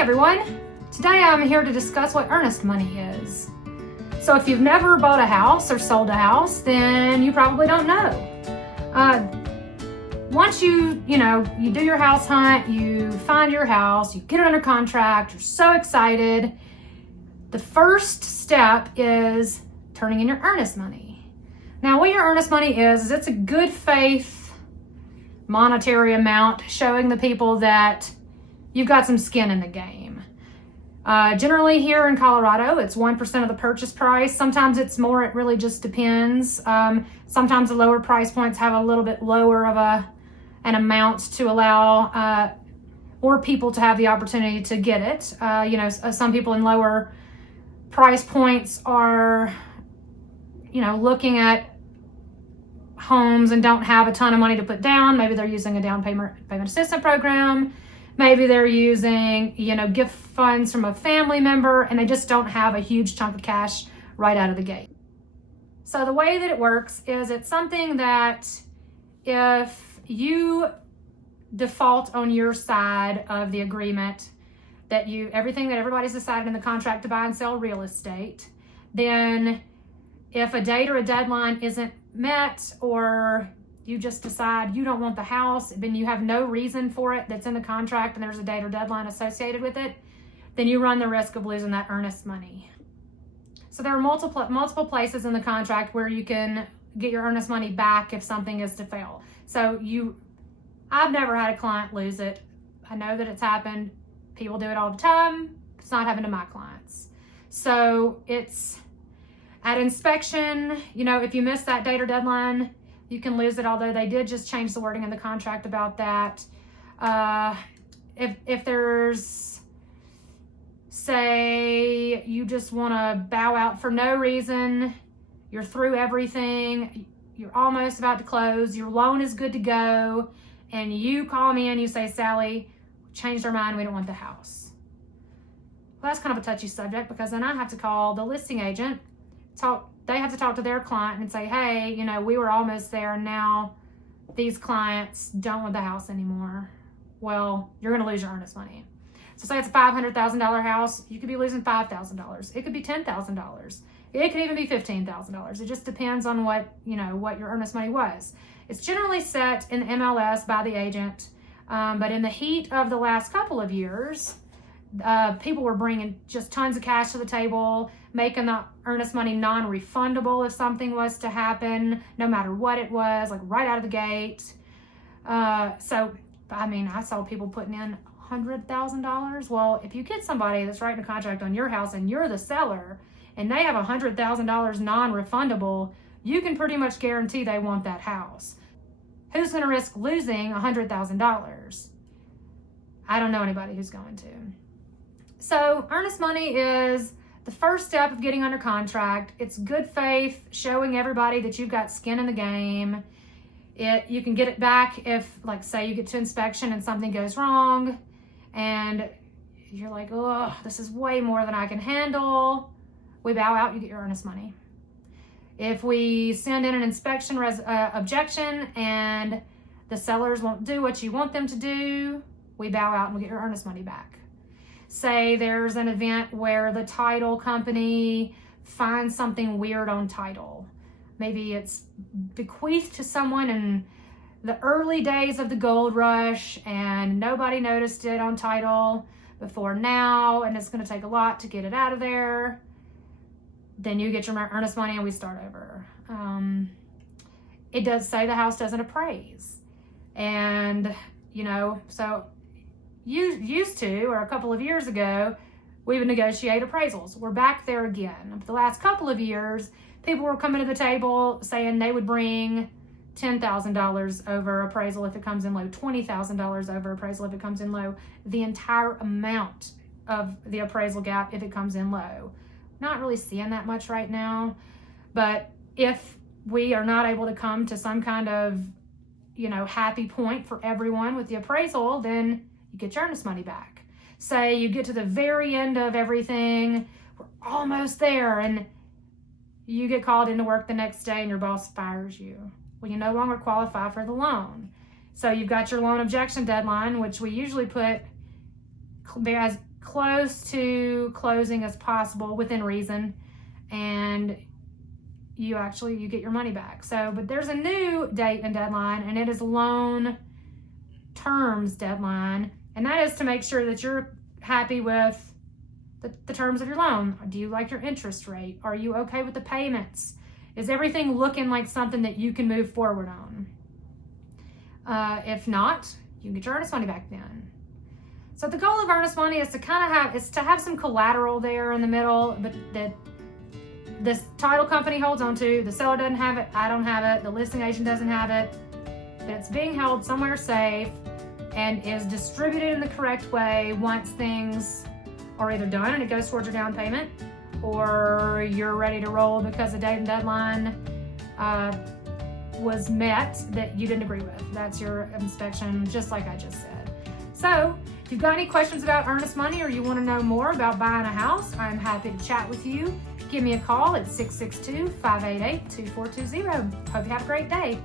everyone, today I'm here to discuss what earnest money is. So if you've never bought a house or sold a house, then you probably don't know. Once you do your house hunt, you find your house, you get it under contract, you're so excited. The first step is turning in your earnest money. Now what your earnest money is it's a good faith monetary amount showing the people that you've got some skin in the game. Generally here in Colorado, it's 1% of the purchase price. Sometimes it's more, it really just depends. Sometimes the lower price points have a little bit lower of an amount to allow more people to have the opportunity to get it. Some people in lower price points are, looking at homes and don't have a ton of money to put down. Maybe they're using a down payment assistance program. Maybe they're using, gift funds from a family member, and they just don't have a huge chunk of cash right out of the gate. So the way that it works is it's something that if you default on your side of the agreement, that everything that everybody's decided in the contract to buy and sell real estate, then if a date or a deadline isn't met, or you just decide you don't want the house, then you have no reason for it that's in the contract and there's a date or deadline associated with it, then you run the risk of losing that earnest money. So there are multiple places in the contract where you can get your earnest money back if something is to fail. So I've never had a client lose it. I know that it's happened. People do it all the time. It's not happened to my clients. So it's at inspection, if you miss that date or deadline, you can lose it, although they did just change the wording in the contract about that. If there's, say, you just want to bow out for no reason, you're through everything, you're almost about to close, your loan is good to go, and you call me and you say, Sally, changed our mind, we don't want the house. Well, that's kind of a touchy subject, because then I have to call the listing agent, they have to talk to their client and say, hey, we were almost there and now these clients don't want the house anymore. Well, you're going to lose your earnest money. So say it's a $500,000 house, you could be losing $5,000. It could be $10,000. It could even be $15,000. It just depends on what your earnest money was. It's generally set in the MLS by the agent, but in the heat of the last couple of years, people were bringing just tons of cash to the table, making the earnest money non-refundable if something was to happen, no matter what it was, like right out of the gate. I saw people putting in $100,000. Well, if you get somebody that's writing a contract on your house and you're the seller and they have $100,000 non-refundable, you can pretty much guarantee they want that house. Who's going to risk losing $100,000? I don't know anybody who's going to. So earnest money is the first step of getting under contract. It's good faith, showing everybody that you've got skin in the game. You can get it back if, like, say you get to inspection and something goes wrong and you're like, oh, this is way more than I can handle. We bow out, you get your earnest money. If we send in an inspection objection and the sellers won't do what you want them to do, we bow out and we get your earnest money back. Say there's an event where the title company finds something weird on title. Maybe it's bequeathed to someone in the early days of the gold rush and nobody noticed it on title before now, and it's going to take a lot to get it out of there. Then you get your earnest money and we start over. It does say the house doesn't appraise. And, so used to, or a couple of years ago, we would negotiate appraisals. We're back there again. The last couple of years, people were coming to the table saying they would bring $10,000 over appraisal if it comes in low, $20,000 over appraisal if it comes in low, the entire amount of the appraisal gap if it comes in low. Not really seeing that much right now, but if we are not able to come to some kind of, happy point for everyone with the appraisal, then you get your earnest money back. Say you get to the very end of everything, we're almost there, and you get called into work the next day and your boss fires you. Well, you no longer qualify for the loan. So you've got your loan objection deadline, which we usually put as close to closing as possible within reason, and you get your money back. So, but there's a new date and deadline, and it is loan terms deadline, and that is to make sure that you're happy with the terms of your loan. Do you like your interest rate? Are you okay with the payments? Is everything looking like something that you can move forward on? If not, you can get your earnest money back then. So the goal of earnest money is to have some collateral there in the middle, but that this title company holds on to. The seller doesn't have it, I don't have it, the listing agent doesn't have it, but it's being held somewhere safe and is distributed in the correct way once things are either done and it goes towards your down payment, or you're ready to roll because the date and deadline was met that you didn't agree with. That's your inspection, just like I just said. So if you've got any questions about earnest money, or you want to know more about buying a house, I'm happy to chat with you. Give me a call at 662-588-2420. Hope you have a great day.